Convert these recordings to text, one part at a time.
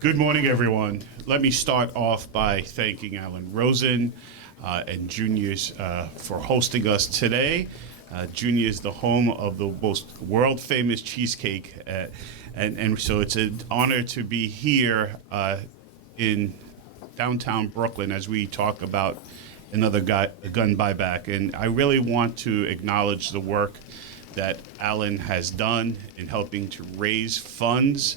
Good morning, everyone. Let me start off by thanking Alan Rosen and Junior's for hosting us today. Junior is the home of the most world-famous cheesecake, and so it's an honor to be here in downtown Brooklyn as we talk about another gun buyback. And I really want to acknowledge the work that Alan has done in helping to raise funds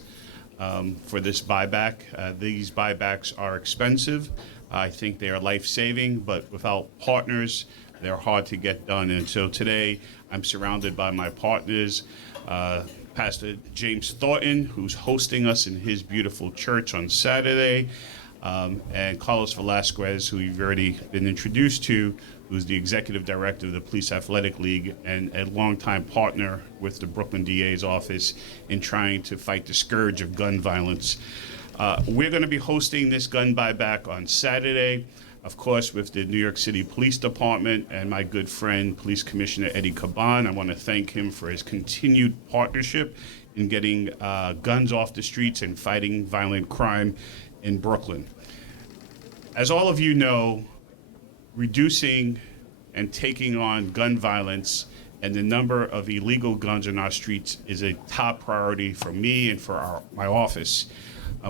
for this buyback. These buybacks are expensive. I think they are life-saving, but without partners, they're hard to get done. And so today, I'm surrounded by my partners, Pastor James Thornton, who's hosting us in his beautiful church on Saturday, and Carlos Velasquez, who you've already been introduced to, who's the executive director of the Police Athletic League and a longtime partner with the Brooklyn DA's office in trying to fight the scourge of gun violence. We're going to be hosting this gun buyback on Saturday, of course, with the New York City Police Department and my good friend, Police Commissioner Eddie Caban. I want to thank him for his continued partnership in getting guns off the streets and fighting violent crime in Brooklyn. As all of you know, reducing and taking on gun violence and the number of illegal guns in our streets is a top priority for me and for my office.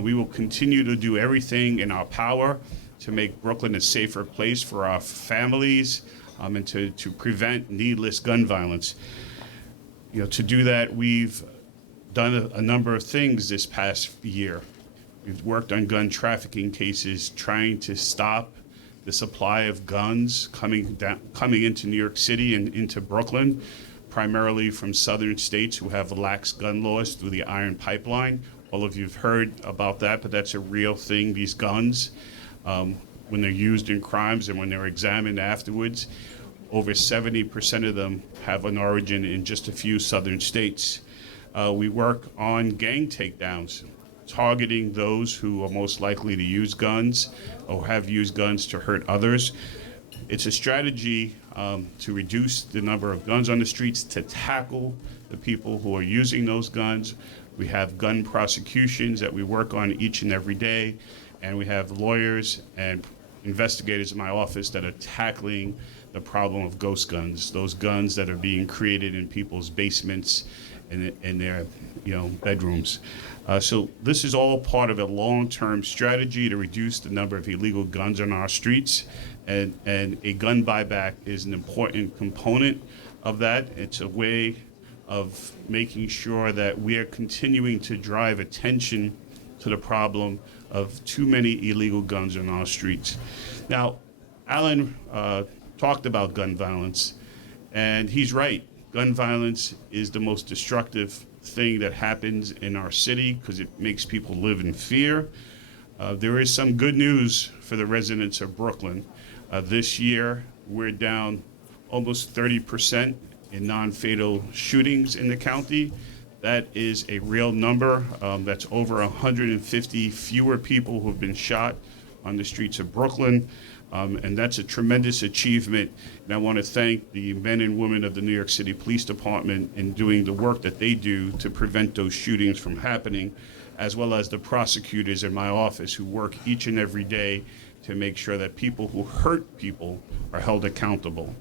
We will continue to do everything in our power to make Brooklyn a safer place for our families and to prevent needless gun violence. To do that, we've done a number of things this past year. We've worked on gun trafficking cases, trying to stop the supply of guns coming into New York City and into Brooklyn, primarily from southern states who have lax gun laws through the Iron Pipeline. All of you have heard about that, but that's a real thing. These guns, when they're used in crimes and when they're examined afterwards, over 70% of them have an origin in just a few southern states. We work on gang takedowns, targeting those who are most likely to use guns or have used guns to hurt others. It's a strategy to reduce the number of guns on the streets, to tackle the people who are using those guns. We have gun prosecutions that we work on each and every day, and we have lawyers and investigators in my office that are tackling the problem of ghost guns, those guns that are being created in people's basements and in their bedrooms. So this is all part of a long-term strategy to reduce the number of illegal guns on our streets, and a gun buyback is an important component of that. It's a way of making sure that we are continuing to drive attention to the problem of too many illegal guns on our streets. Now, Alan talked about gun violence, and he's right. Gun violence is the most destructive thing that happens in our city because it makes people live in fear. There is some good news for the residents of Brooklyn. This year, we're down almost 30% in non-fatal shootings in the county. That is a real number. That's over 150 fewer people who have been shot on the streets of Brooklyn. And that's a tremendous achievement. And I want to thank the men and women of the New York City Police Department in doing the work that they do to prevent those shootings from happening, as well as the prosecutors in my office who work each and every day to make sure that people who hurt people are held accountable.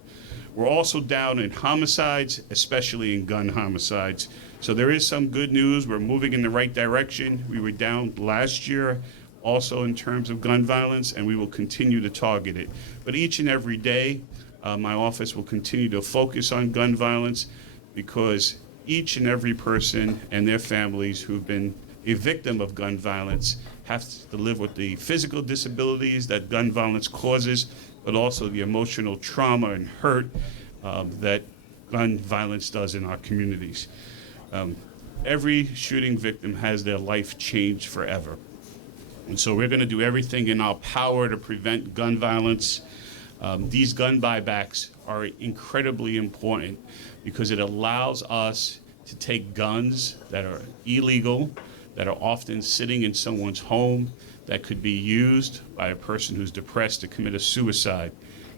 We're also down in homicides, especially in gun homicides. So there is some good news. We're moving in the right direction. We were down last year also in terms of gun violence, and we will continue to target it. But each and every day, my office will continue to focus on gun violence because each and every person and their families who've been a victim of gun violence have to live with the physical disabilities that gun violence causes, but also the emotional trauma and hurt that gun violence does in our communities. Every shooting victim has their life changed forever. And so we're going to do everything in our power to prevent gun violence. These gun buybacks are incredibly important because it allows us to take guns that are illegal, that are often sitting in someone's home, that could be used by a person who's depressed to commit a suicide,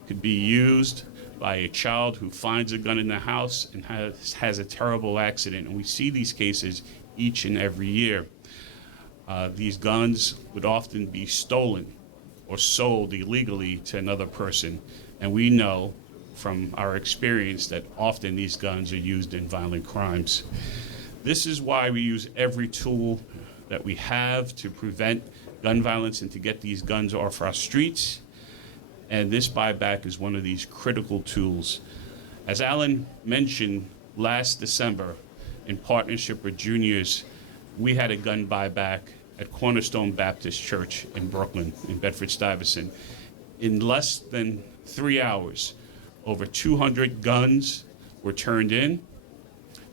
could be used by a child who finds a gun in the house and has a terrible accident. And we see these cases each and every year. These guns would often be stolen or sold illegally to another person. And we know from our experience that often these guns are used in violent crimes. This is why we use every tool that we have to prevent gun violence and to get these guns off our streets. And this buyback is one of these critical tools. As Alan mentioned last December, in partnership with Juniors, we had a gun buyback at Cornerstone Baptist Church in Brooklyn, in Bedford-Stuyvesant. In less than 3 hours, over 200 guns were turned in.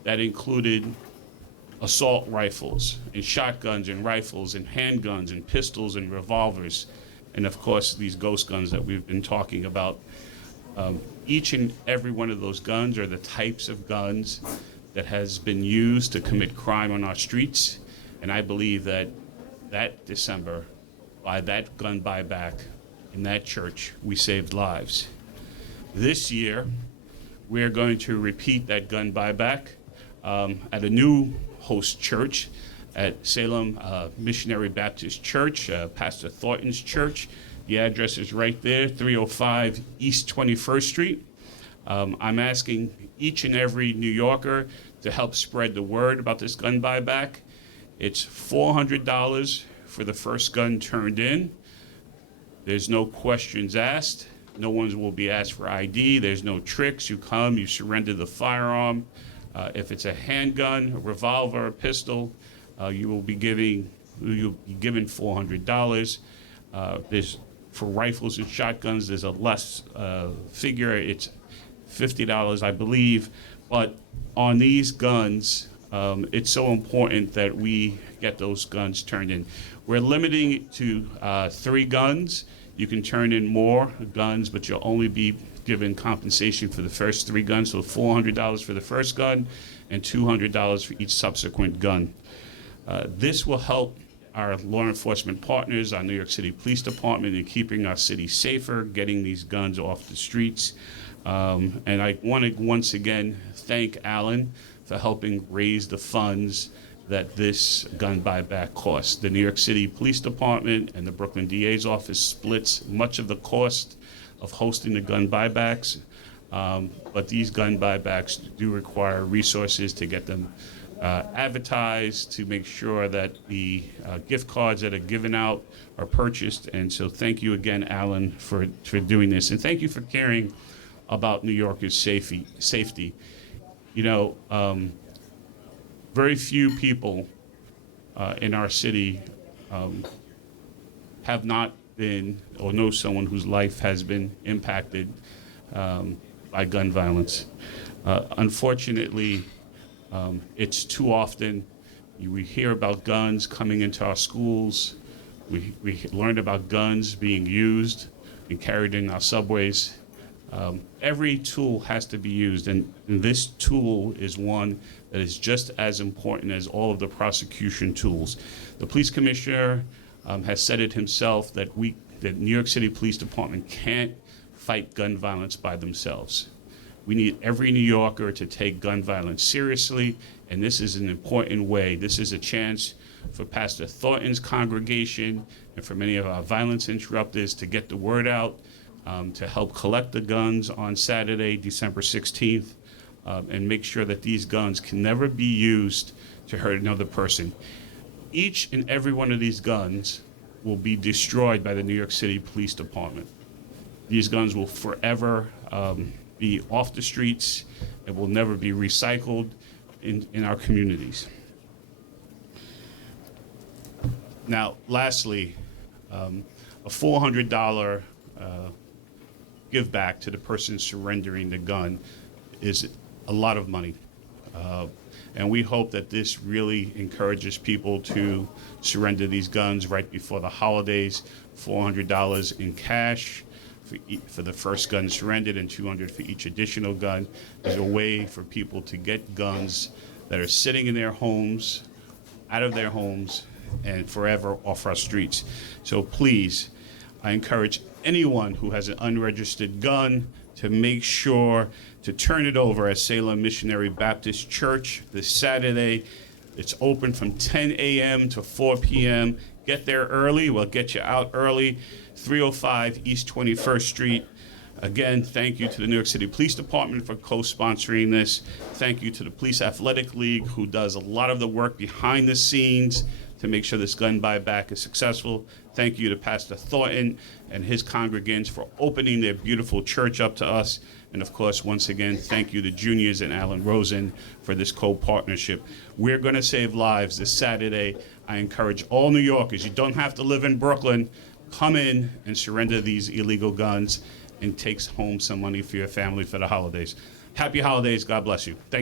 That included assault rifles and shotguns and rifles and handguns and pistols and revolvers, and of course these ghost guns that we've been talking about. Each and every one of those guns are the types of guns that has been used to commit crime on our streets, and I believe that December, by that gun buyback in that church, we saved lives. This year, we're going to repeat that gun buyback at a new host church at Salem Missionary Baptist Church, Pastor Thornton's church. The address is right there, 305 East 21st Street. I'm asking each and every New Yorker to help spread the word about this gun buyback. It's $400 for the first gun turned in. There's no questions asked. No one will be asked for ID. There's no tricks. You come, you surrender the firearm. If it's a handgun, a revolver, a pistol, you'll be given $400. There's for rifles and shotguns, there's a less figure. It's $50, I believe. But on these guns, it's so important that we get those guns turned in. We're limiting it to 3 guns. You can turn in more guns, but you'll only be given compensation for the first 3 guns, so $400 for the first gun and $200 for each subsequent gun. This will help our law enforcement partners, our New York City Police Department, in keeping our city safer, getting these guns off the streets. And I want to once again thank Alan for helping raise the funds that this gun buyback costs. The New York City Police Department and the Brooklyn DA's office splits much of the cost of hosting the gun buybacks, but these gun buybacks do require resources to get them advertised, to make sure that the gift cards that are given out are purchased. And so thank you again, Alan, for doing this. And thank you for caring about New Yorkers' safety. You know, very few people in our city have not been or know someone whose life has been impacted by gun violence. Unfortunately, it's too often we hear about guns coming into our schools. We learned about guns being used and carried in our subways. Every tool has to be used, and this tool is one that is just as important as all of the prosecution tools. The police commissioner has said it himself that the New York City Police Department can't fight gun violence by themselves. We need every New Yorker to take gun violence seriously, and this is an important way. This is a chance for Pastor Thornton's congregation and for many of our violence interrupters to get the word out, to help collect the guns on Saturday, December 16th, and make sure that these guns can never be used to hurt another person. Each and every one of these guns will be destroyed by the New York City Police Department. These guns will forever be off the streets and will never be recycled in our communities. Now, lastly, a $400 give back to the person surrendering the gun is a lot of money. And we hope that this really encourages people to surrender these guns right before the holidays. $400 in cash for the first gun surrendered and $200 for each additional gun is a way for people to get guns that are sitting in their homes, out of their homes, and forever off our streets. So please, I encourage anyone who has an unregistered gun to make sure to turn it over at Salem Missionary Baptist Church this Saturday. It's open from 10 a.m. to 4 p.m. Get there early. We'll get you out early. 305 East 21st Street. Again, thank you to the New York City Police Department for co-sponsoring this. Thank you to the Police Athletic League, who does a lot of the work behind the scenes to make sure this gun buyback is successful. Thank you to Pastor Thornton and his congregants for opening their beautiful church up to us. And of course, once again, thank you to Juniors and Alan Rosen for this co-partnership. We're going to save lives this Saturday. I encourage all New Yorkers, you don't have to live in Brooklyn, come in and surrender these illegal guns and take home some money for your family for the holidays. Happy holidays. God bless you. Thank